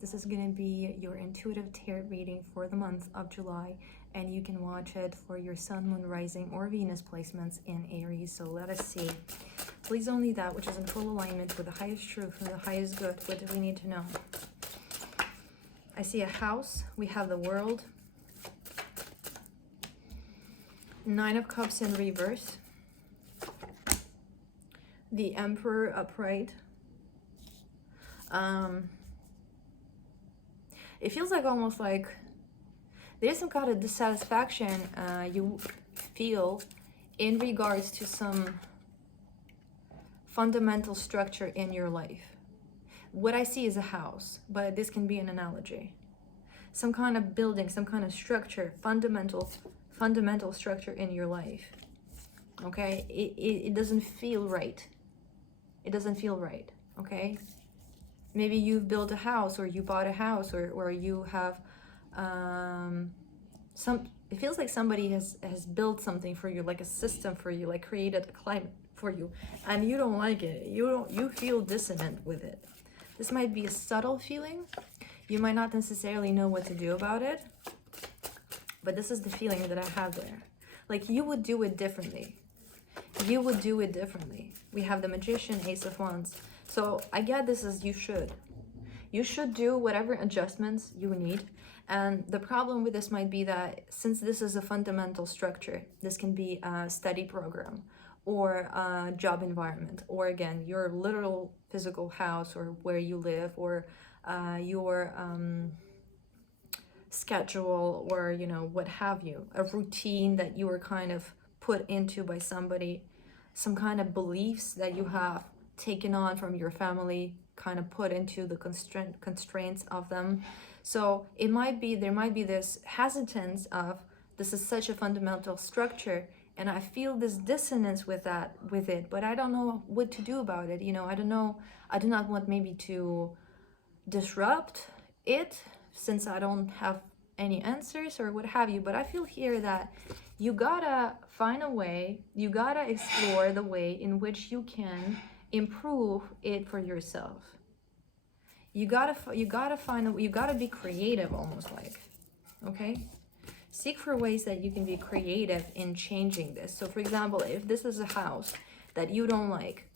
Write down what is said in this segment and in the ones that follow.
this is going to be your intuitive tarot reading for the month of July, and you can watch it for your sun, moon, rising, or Venus placements in Aries. So let us see. Please only that which is in full alignment with the highest truth and the highest good. What do we need to know? I see a house. We have the world. Nine of Cups in reverse. The Emperor upright. It feels like almost like there's some kind of dissatisfaction you feel in regards to some fundamental structure in your life. What I see is a house, but this can be an analogy. Some kind of building, some kind of structure, fundamental structure in your life. Okay, it doesn't feel right. It doesn't feel right. Okay, maybe you've built a house, or you bought a house, or you have it feels like somebody has built something for you, like a system for you, like created a climate for you, and you don't like it. You feel dissonant with it. This might be a subtle feeling. You might not necessarily know what to do about it, but this is the feeling that I have there. Like you would do it differently. You would do it differently. We have the Magician, Ace of Wands. So I get this as you should. You should do whatever adjustments you need. And the problem with this might be that since this is a fundamental structure, this can be a study program or a job environment, or again, your literal physical house, or where you live, or your schedule, or what have you, a routine that you were kind of put into by somebody, some kind of beliefs that you have taken on from your family, kind of put into the constraints of them. So there might be this hesitance of, this is such a fundamental structure, and I feel this dissonance with it, but I don't know what to do about it. I don't know. I do not want maybe to disrupt it, since I don't have any answers or what have you. But I feel here that you gotta find a way, you gotta explore the way in which you can improve it for yourself. You gotta be creative, almost like, okay? Seek for ways that you can be creative in changing this. So for example, if this is a house that you don't like,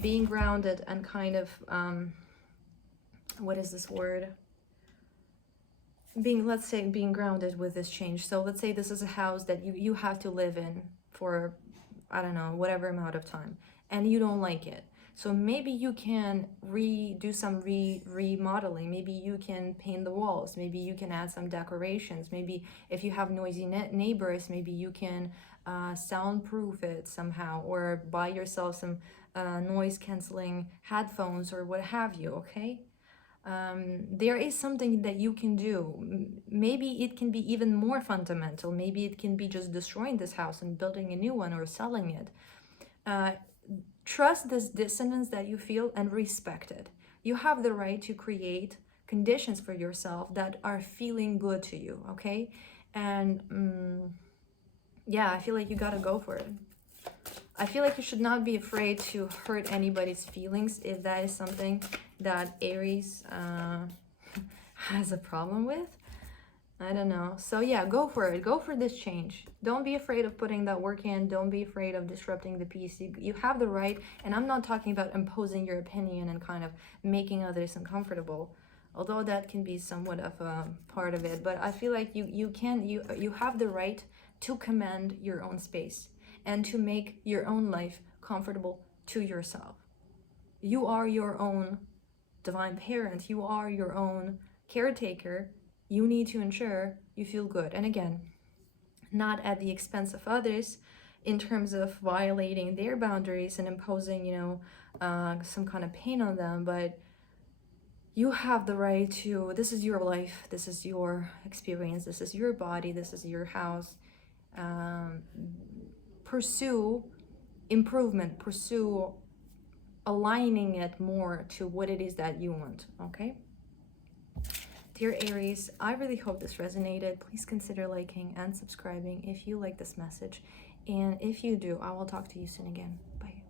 being grounded and kind of what is this word? Let's say being grounded with this change. So let's say this is a house that you have to live in for, I don't know, whatever amount of time, and you don't like it. So maybe you can do some remodeling. Maybe you can paint the walls. Maybe you can add some decorations. Maybe if you have noisy neighbors, maybe you can soundproof it somehow, or buy yourself some noise canceling headphones or what have you, okay? There is something that you can do. Maybe it can be even more fundamental. Maybe it can be just destroying this house and building a new one, or selling it. Trust this dissonance that you feel and respect it. You have the right to create conditions for yourself that are feeling good to you, okay? And yeah, I feel like you gotta go for it. I feel like you should not be afraid to hurt anybody's feelings if that is something that Aries has a problem with. I don't know. So yeah, go for it. Go for this change. Don't be afraid of putting that work in. Don't be afraid of disrupting the peace. You have the right, and I'm not talking about imposing your opinion and kind of making others uncomfortable, although that can be somewhat of a part of it. But I feel like you have the right to command your own space and to make your own life comfortable to yourself. You are your own divine parent. You are your own caretaker. You need to ensure you feel good. And again, not at the expense of others in terms of violating their boundaries and imposing, some kind of pain on them. But you have the right to, this is your life, this is your experience, this is your body, this is your house. Pursue improvement, pursue aligning it more to what it is that you want, okay? Dear Aries, I really hope this resonated. Please consider liking and subscribing if you like this message. And if you do, I will talk to you soon again. Bye.